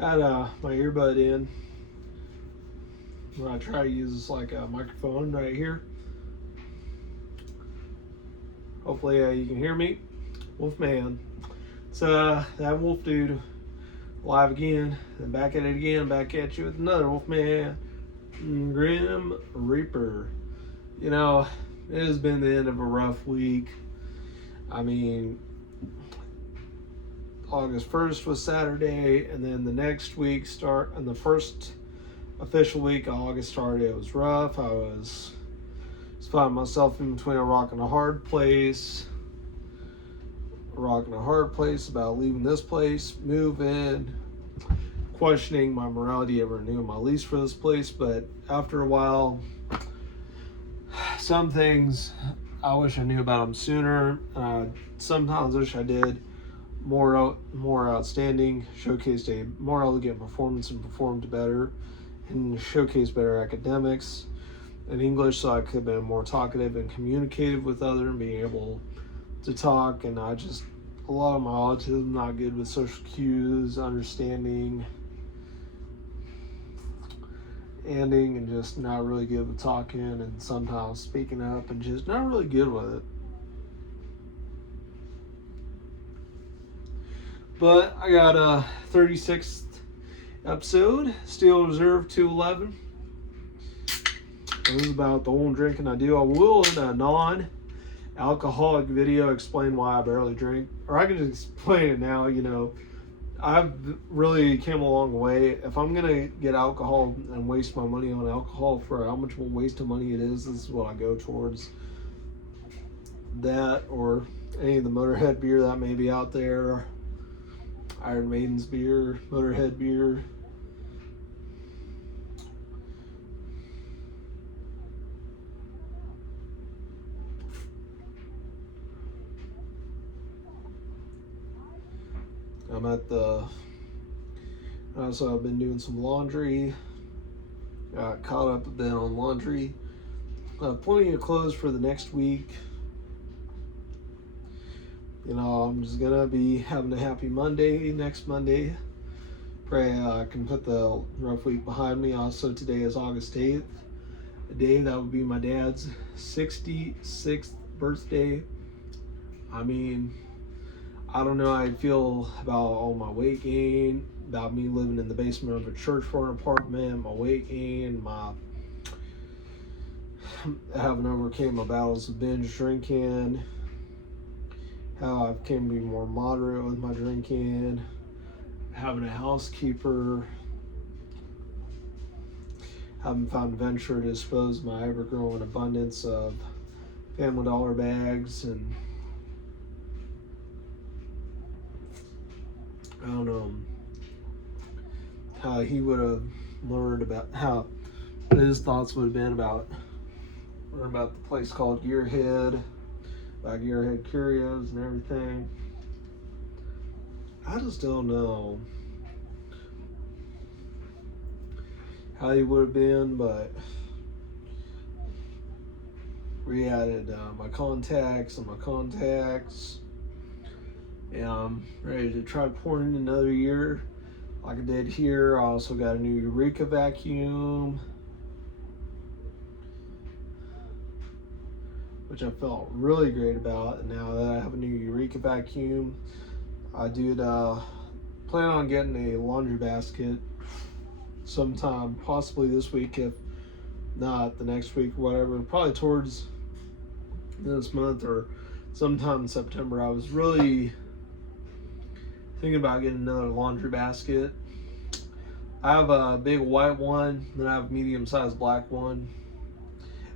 Had my earbud in. When I try to use this like a microphone right here. Hopefully you can hear me. Wolfman. It's that wolf dude live again, and back at it again, back at you with another Wolfman Grim Reaper. You know, it has been the end of a rough week. I mean, August 1st was Saturday, and then the next week and the first official week of August started. It was rough. I was finding myself in between a rock and a hard place. A rock and a hard place about leaving this place, moving, questioning my morality of renewing my lease for this place. But after a while, some things I wish I knew about them sooner. Sometimes wish I did more outstanding, showcased a more elegant performance and performed better, and showcased better academics in English, so I could have been more talkative and communicative with others and being able to talk. And a lot of my autism, not good with social cues, understanding, ending, and just not really good with talking and sometimes speaking up, and just not really good with it. But I got a 36th episode, Steel Reserve 211. This is about the only drinking I do. I will, in a non-alcoholic video, explain why I barely drink. Or I can just explain it now. You know, I've really came a long way. If I'm going to get alcohol and waste my money on alcohol for how much of a waste of money it is, this is what I go towards. That, or any of the Motorhead beer that may be out there. Iron Maiden's beer, Motorhead beer. I'm at the, so I've been doing some laundry, got caught up a bit on laundry, plenty of clothes for the next week. You know, I'm just gonna be having a happy Monday next Monday. Pray I can put the rough week behind me. Also, today is August 8th, a day that would be my dad's 66th birthday. I mean, I don't know how I feel about all my weight gain, about me living in the basement of a church for an apartment, my weight gain, my having overcame my battles of binge drinking, how I've came to be more moderate with my drinking, having a housekeeper, having found venture to dispose of my ever-growing abundance of Family Dollar bags, and I don't know how he would have learned about how his thoughts would have been about learning about the place called Gearhead, about Gearhead Curios and everything. I just don't know how he would have been, but we added my contacts, and I'm ready to try pouring in another year like I did here. I also got a new Eureka vacuum, which I felt really great about. And now that I have a new Eureka vacuum, I did plan on getting a laundry basket sometime, possibly this week, if not the next week or whatever, probably towards this month or sometime in September. I was really thinking about getting another laundry basket. I have a big white one, then I have a medium-sized black one.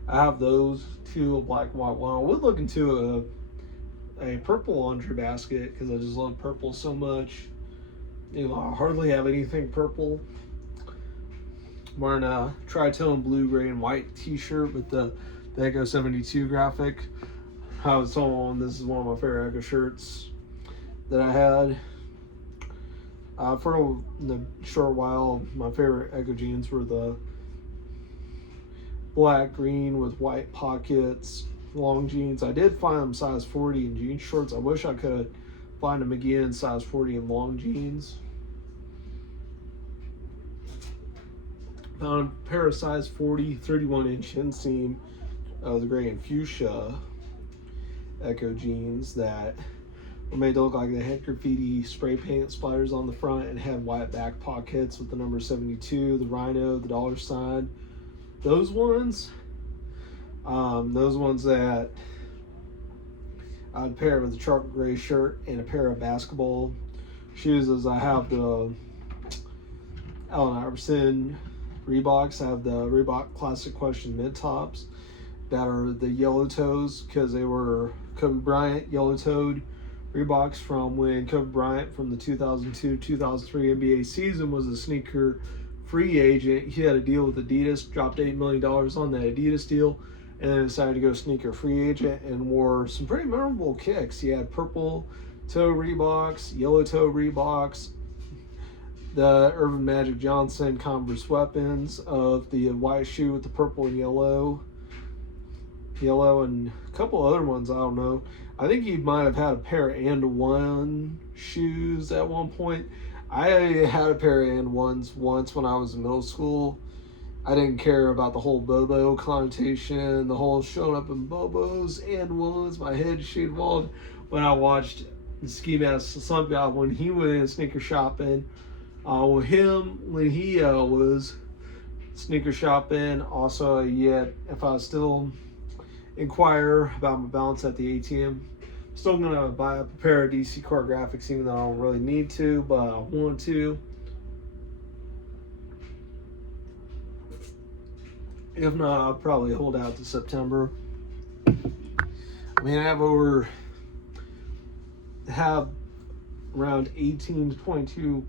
I have those two, a black and white one. I would look into a purple laundry basket because I just love purple so much. You know, I hardly have anything purple. I'm wearing a tritone blue, gray, and white t-shirt with the Echo 72 graphic. I was told this is one of my favorite Echo shirts that I had. For a short while, my favorite Echo jeans were the black, green with white pockets, long jeans. I did find them size 40 in jean shorts. I wish I could find them again, size 40 in long jeans. Found a pair of size 40, 31-inch inseam of the gray and fuchsia Echo jeans that were made to look like they had graffiti spray paint splatters on the front and had white back pockets with the number 72, the rhino, the dollar sign. Those ones that I'd pair with a charcoal gray shirt and a pair of basketball shoes. As I have the Allen Iverson Reeboks. I have the Reebok Classic Question mid tops that are the yellow toes because they were Kobe Bryant yellow toed Reeboks from when Kobe Bryant from the 2002-2003 NBA season was a sneaker free agent. He had a deal with Adidas, dropped $8 million on that Adidas deal, and then decided to go sneaker free agent and wore some pretty memorable kicks. He had purple toe Reeboks, yellow toe Reeboks, the Irvin Magic Johnson Converse Weapons of the white shoe with the purple and yellow, and a couple other ones I don't know. I think he might have had a pair of And One shoes at one point. I had a pair of And Ones once when I was in middle school. I didn't care about the whole Bobo connotation, the whole showing up in Bobos, And Ones. My head shaved bald when I watched Ski Mask Slump God when he went sneaker shopping. With him, when he was sneaker shopping, also yet if I still inquire about my balance at the ATM, still gonna buy up a pair of DC Core Graphics even though I don't really need to, but I want to. If not, I'll probably hold out to September. I mean, I have around 18 to 22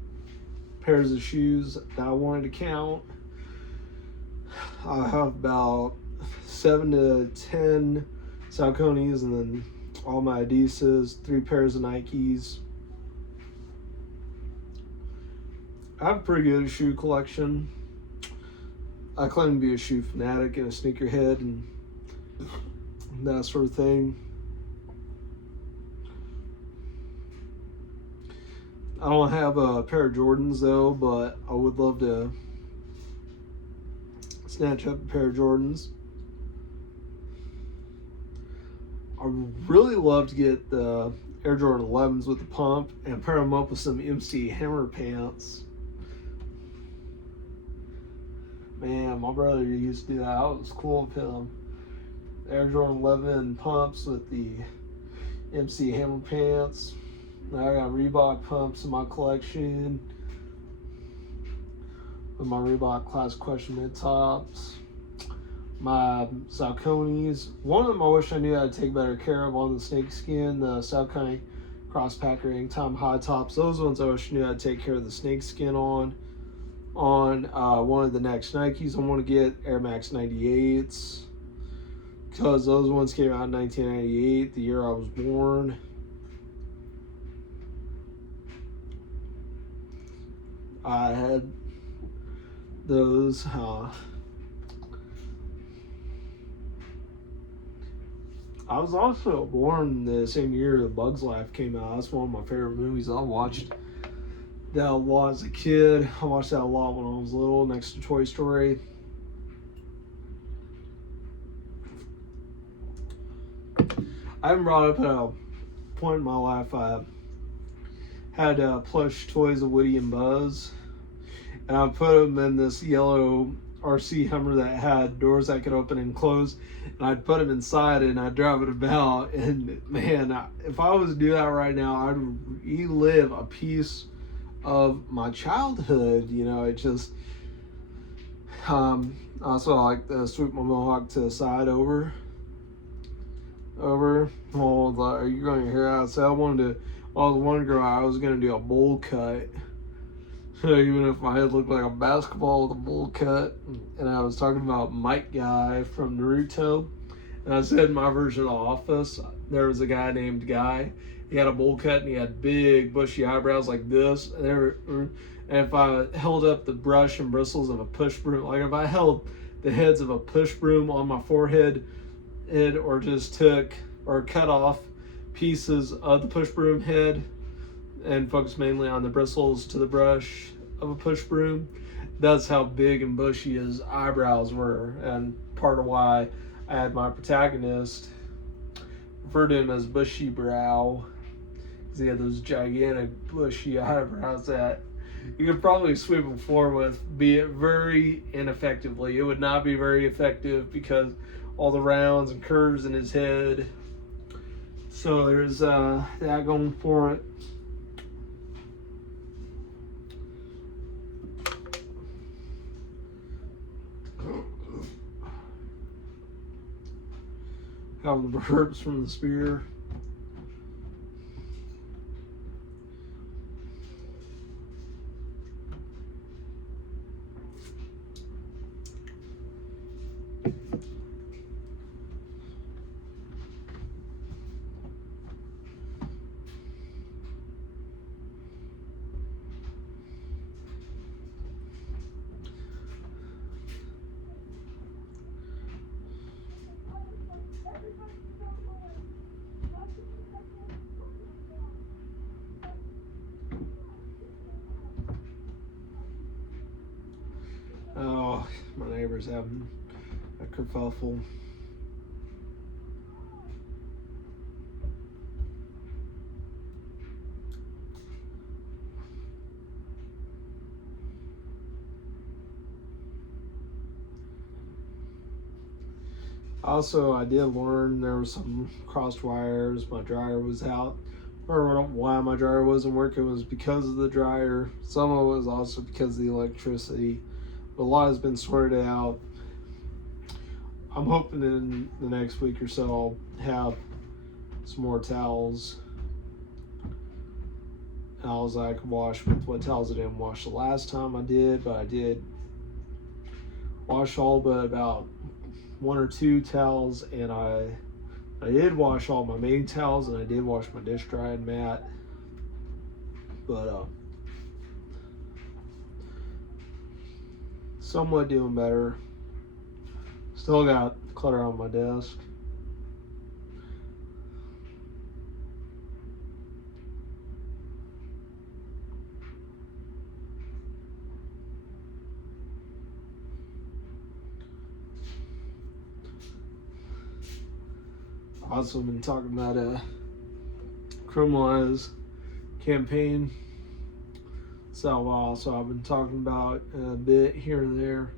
pairs of shoes that I wanted to count. I have about 7 to 10 Sauconys and then all my Adidas, 3 pairs of Nikes. I have a pretty good shoe collection. I claim to be a shoe fanatic and a sneakerhead and that sort of thing. I don't have a pair of Jordans though, but I would love to snatch up a pair of Jordans. I really love to get the Air Jordan 11s with the pump and pair them up with some MC Hammer pants. Man, my brother used to do that. That was cool of him. Air Jordan 11 pumps with the MC Hammer pants. Now I got Reebok pumps in my collection with my Reebok Classic Question mid tops. My Sauconys. One of them I wish I knew how to take better care of on the snakeskin. The Saucony Crosspacker Anytime high tops. Those ones I wish I knew how to take care of the snakeskin on. On one of the next Nikes, I want to get Air Max 98s because those ones came out in 1998, the year I was born. I had those. I was also born the same year that Bug's Life came out. That's one of my favorite movies I watched that a lot as a kid. I watched that a lot when I was little, next to Toy Story. I haven't brought up at a point in my life I had plush toys of Woody and Buzz, and I put them in this yellow RC Hummer that had doors that could open and close, and I'd put them inside and I'd drive it about. And man, if I was to do that right now, I'd relive a piece of my childhood. You know, it just also I like to sweep my mohawk to the side over. Well, are you going to hear out? So I wanted to, well, the one girl I was going to do a bowl cut. So even if my head looked like a basketball with a bowl cut, and I was talking about Mike Guy from Naruto, and I said in my version of The Office, there was a guy named Guy. He had a bowl cut and he had big bushy eyebrows like this. And if I held up the brush and bristles of a push broom, like if I held the heads of a push broom on my forehead, or just took or cut off pieces of the push broom head and focused mainly on the bristles to the brush of a push broom. That's how big and bushy his eyebrows were, and part of why I had my protagonist refer to him as Bushy Brow, because he had those gigantic bushy eyebrows that you could probably sweep a floor with, be it very ineffectively. It would not be very effective because all the rounds and curves in his head. So there's that going for it. Having the burps from the spear. Oh, my neighbor's having a kerfuffle. Also, I did learn there were some crossed wires. My dryer was out. Or why my dryer wasn't working was because of the dryer. Some of it was also because of the electricity. But a lot has been sorted out. I'm hoping in the next week or so I'll have some more towels. Towels I could wash with what towels I didn't wash the last time I did, but I did wash all but about one or two towels, and I did wash all my main towels, and I did wash my dish drying mat. But somewhat doing better. Still got clutter on my desk. Also been talking about a criminalized campaign. So I've been talking about a bit here and there.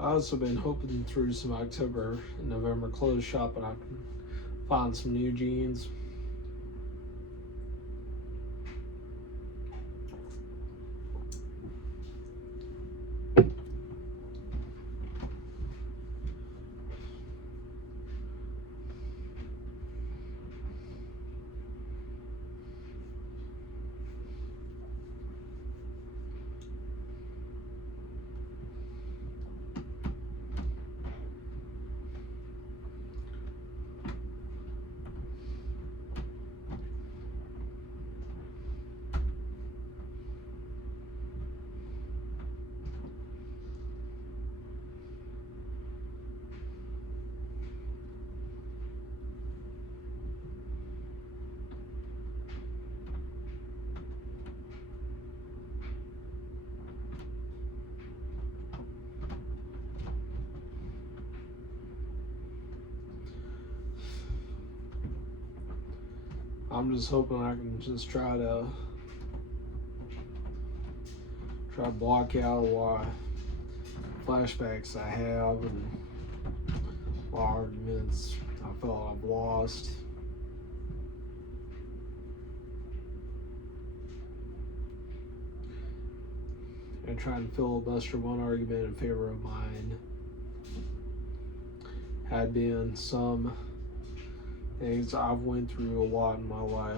I also been hoping through some October and November clothes shopping I can find some new jeans. I'm just hoping I can just try to block out a lot of flashbacks I have and a lot of arguments I felt I've lost. And trying to filibuster one argument in favor of mine had been some things I've went through a lot in my life.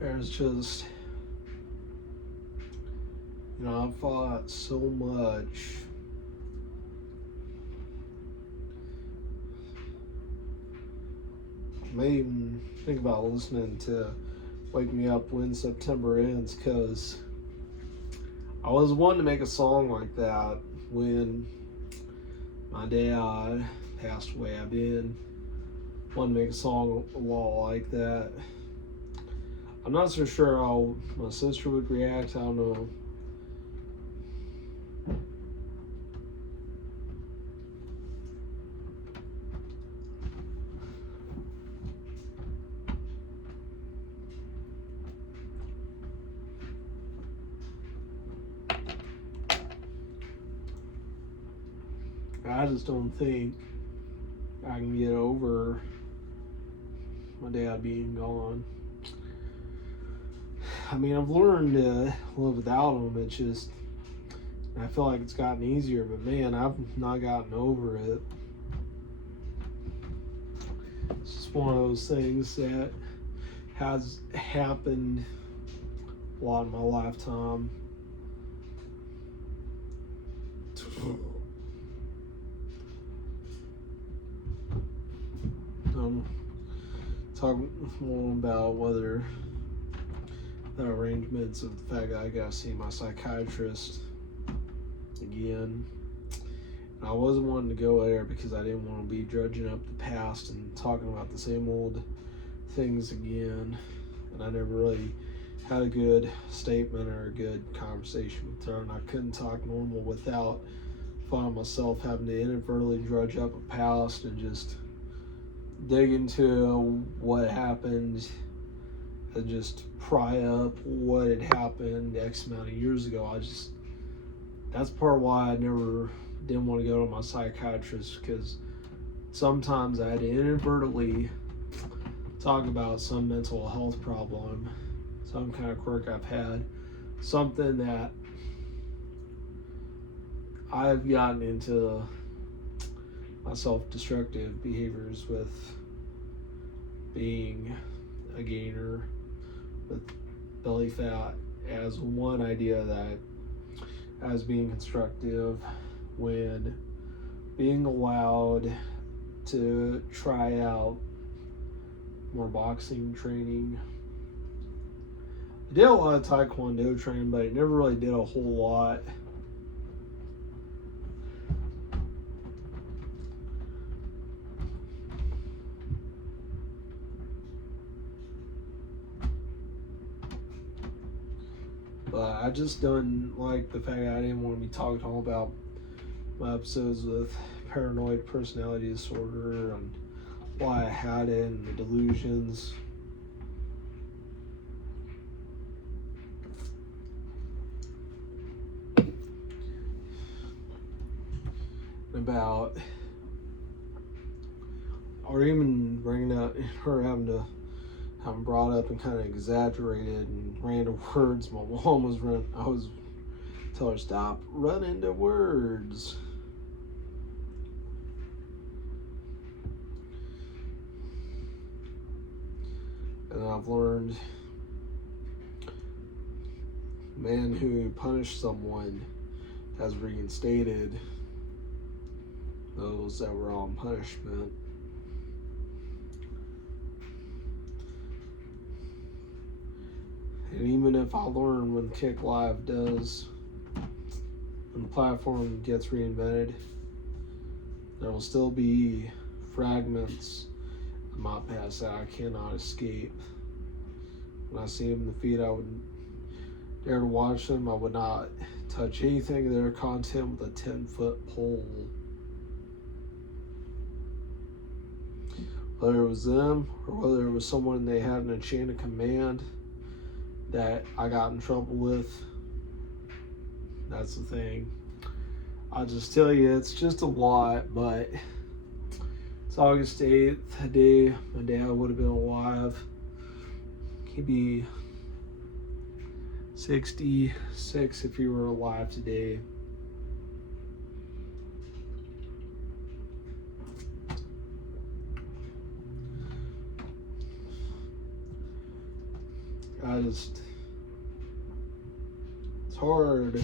There's just, I've fought so much. I may even think about listening to Wake Me Up When September Ends, because I was wanting to make a song like that when my dad passed away. I've been wanting to make a song a lot like that. I'm not so sure how my sister would react. I don't know. I just don't think I can get over my dad being gone. I mean, I've learned to live without him. It's just, I feel like it's gotten easier, but man, I've not gotten over it. It's just one of those things that has happened a lot in my lifetime. Talking more about whether the arrangements of the fact that I gotta see my psychiatrist again. And I wasn't wanting to go there because I didn't want to be dredging up the past and talking about the same old things again. And I never really had a good statement or a good conversation with her, and I couldn't talk normal without finding myself having to inadvertently dredge up a past and just dig into what happened and just pry up what had happened X amount of years ago. That's part of why I never didn't want to go to my psychiatrist, because sometimes I had to inadvertently talk about some mental health problem, some kind of quirk I've had, something that I've gotten into my self-destructive behaviors with, being a gainer with belly fat as one idea that as being constructive, when being allowed to try out more boxing training. I did a lot of Taekwondo training, but it never really did a whole lot. But I just don't like the fact that I didn't want to be talking all about my episodes with paranoid personality disorder and why I had it and the delusions. About, or even bringing up her having brought up and kind of exaggerated and random words. My mom was I was tell her stop running the words. And I've learned, man who punished someone has reinstated those that were on punishment. And even if I learn when Kick Live does when the platform gets reinvented, there will still be fragments of my past that I cannot escape. When I see them in the feed, I would dare to watch them. I would not touch anything of their content with a 10-foot pole. Whether it was them or whether it was someone they had in a chain of command that I got in trouble with, that's the thing. I'll just tell you, it's just a lot, but it's August 8th, the day my dad would have been alive. He'd be 66 if he were alive today. It's hard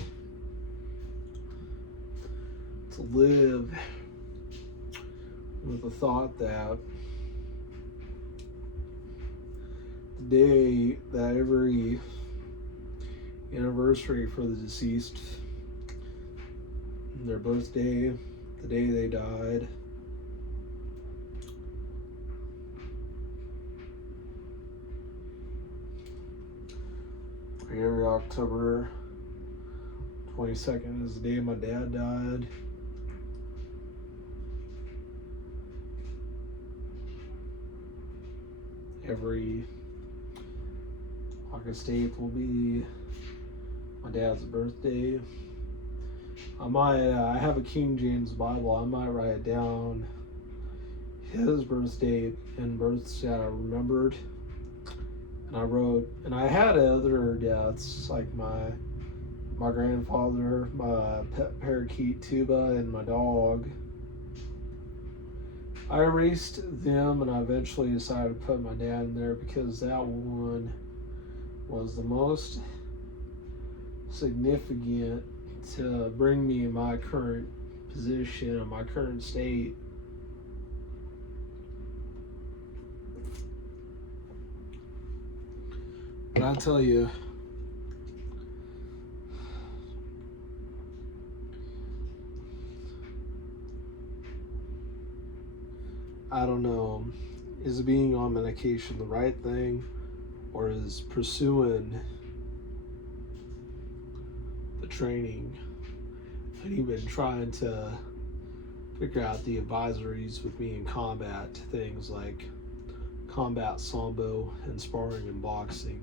to live with the thought that the day that every anniversary for the deceased, their birthday, the day they died, every October 22nd is the day my dad died. Every August 8th will be my dad's birthday. I have a King James Bible. I might write down his birthday and births that I remembered. And I had other deaths, like my grandfather, my pet parakeet Tuba, and my dog. I erased them, and I eventually decided to put my dad in there because that one was the most significant to bring me in my current position and my current state. But I tell you, I don't know, is being on medication the right thing, or is pursuing the training and even trying to figure out the advisories with me in combat, things like combat sambo and sparring and boxing.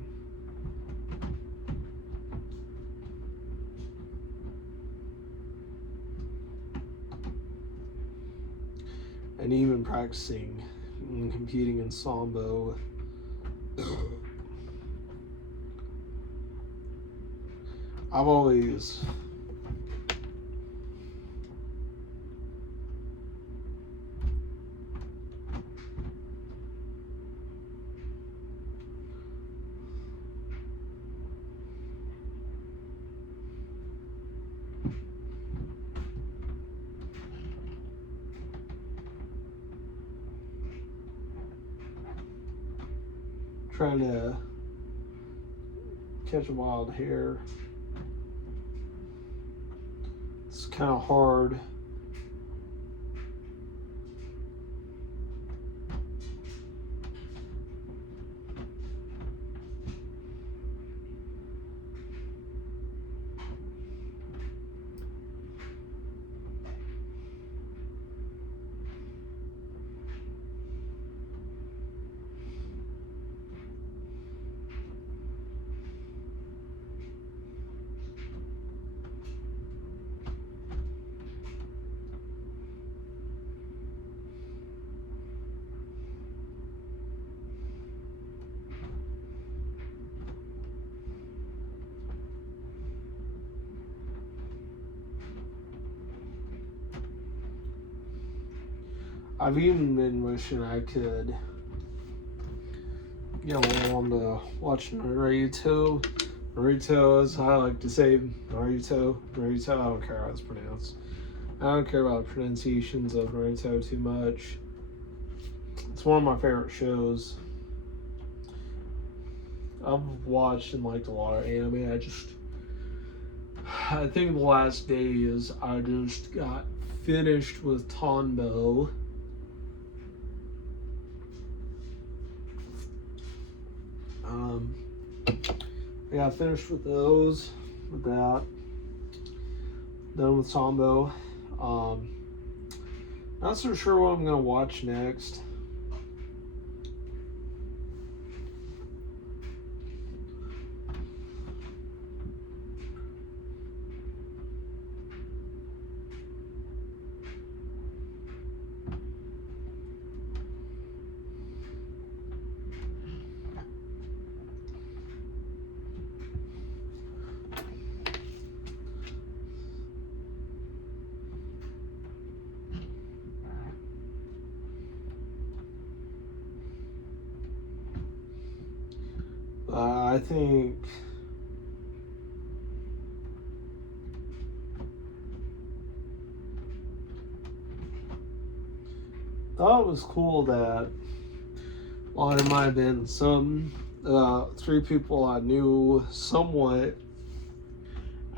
And even practicing and competing in sambo. I've always trying to catch a wild hare. It's kind of hard. I've even been wishing I could get along to watching Naruto. Naruto, as I like to say, Naruto, I don't care how it's pronounced. I don't care about the pronunciations of Naruto too much. It's one of my favorite shows. I've watched and liked a lot of anime. I think the last day is I just got finished with Tonbo. I got finished with those, with that. Done with Tombo. Not so sure what I'm gonna watch next. I think thought it was cool that, well, it might have been some 3 people I knew somewhat,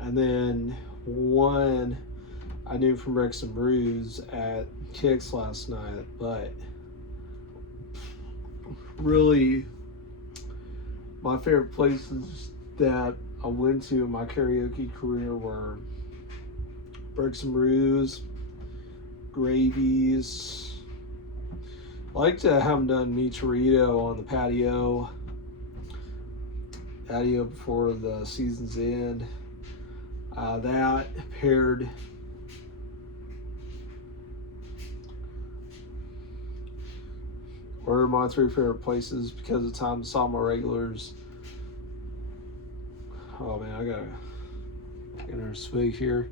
and then 1 I knew from Bricks and Brews at Kicks last night. But really, my favorite places that I went to in my karaoke career were Bricks and Brews, Gravies. I like to have them done Meacherito on the patio before the season's end. That paired were my 3 favorite places because of the time I saw my regulars. Oh man, I gotta get her swig here.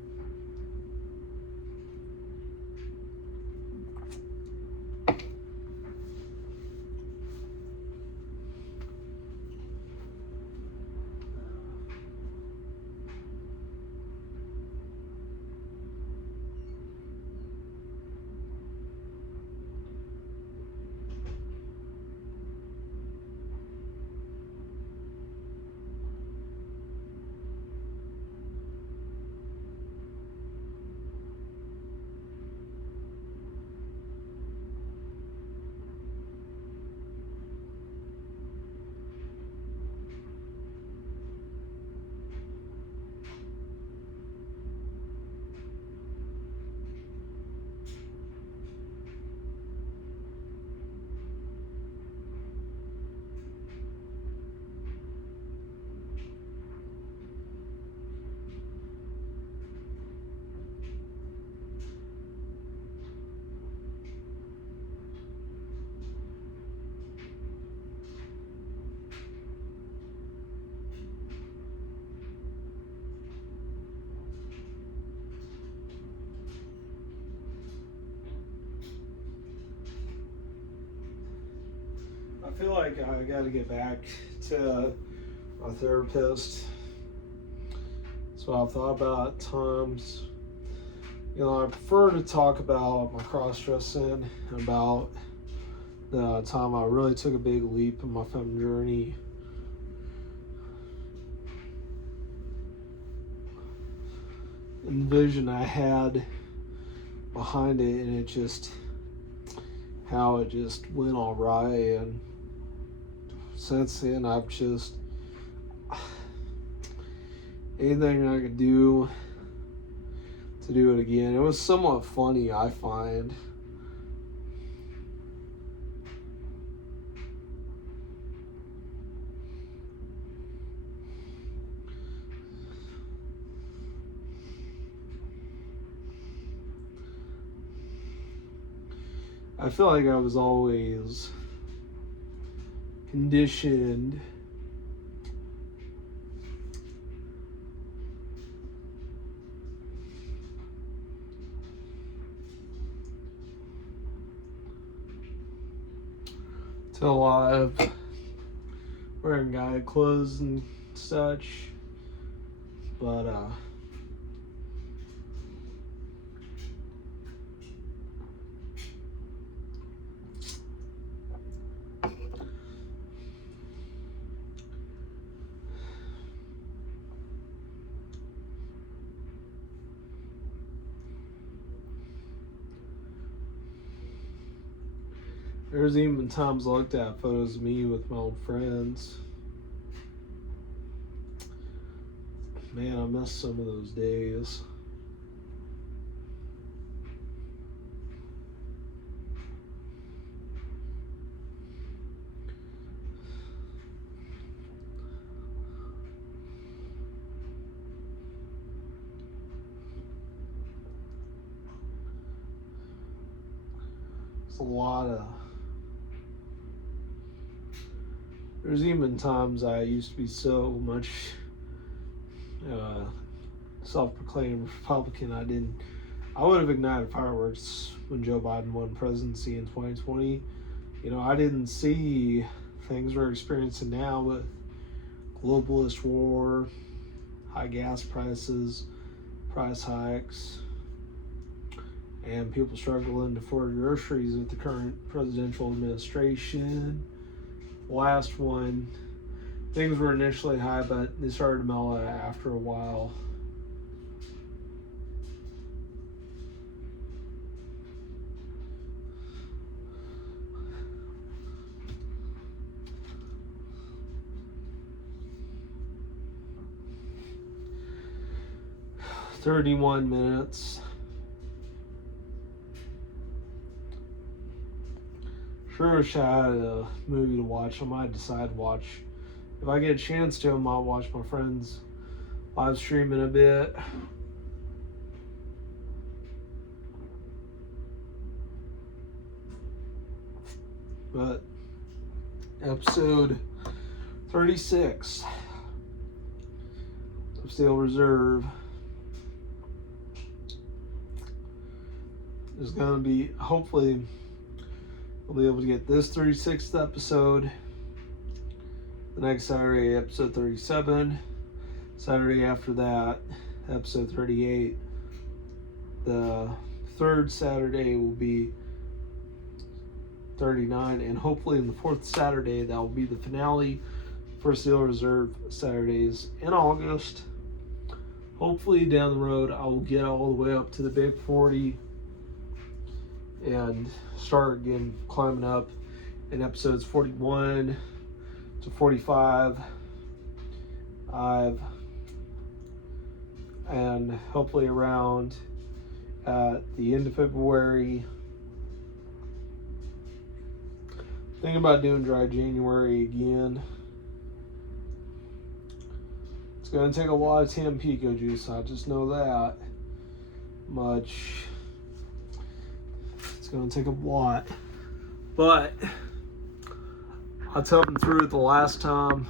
I feel like I got to get back to my therapist. That's what I've thought about at times. You know, I prefer to talk about my cross-dressing, about the time I really took a big leap in my femme journey. And the vision I had behind it, and it just, how it just went all right. And since then, I've just, anything I could do to do it again. It was somewhat funny, I find. I feel like I was always conditioned to a lot of wearing guy clothes and such, but There's even been times I looked at photos of me with my old friends. Man, I miss some of those days. It's a lot of... There's even times I used to be so much self-proclaimed Republican. I would have ignited fireworks when Joe Biden won presidency in 2020. You know, I didn't see things we're experiencing now with globalist war, high gas prices, price hikes, and people struggling to afford groceries with the current presidential administration. Last one, things were initially high, but they started to mellow out after a while. $31. Sure wish I had a movie to watch. I might decide to watch. If I get a chance to, I might watch my friends live streaming a bit. But episode 36 of Steel Reserve is going to be, hopefully, we'll be able to get this 36th episode. The next Saturday, episode 37. Saturday after that, episode 38. The third Saturday will be 39. And hopefully in the fourth Saturday, that will be the finale for Steel Reserve Saturdays in August. Hopefully down the road, I will get all the way up to the Big 40 and start again climbing up in episodes 41 to 45, and hopefully around at the end of February. Thinking about doing dry January again. It's going to take a lot of Tampico juice, I just know that much. It's going to take a lot, but I toughed them through it the last time.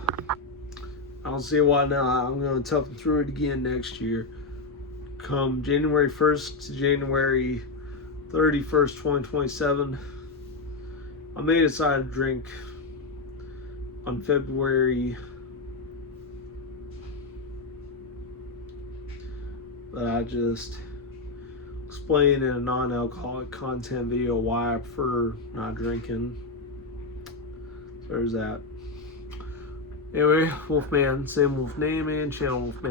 I don't see why not. I'm going to tough them through it again next year. Come January 1st to January 31st, 2027. I may decide to drink on February, but I just explain in a non-alcoholic content video why I prefer not drinking. So there's that. Anyway, Wolfman, same wolf name and channel Wolfman.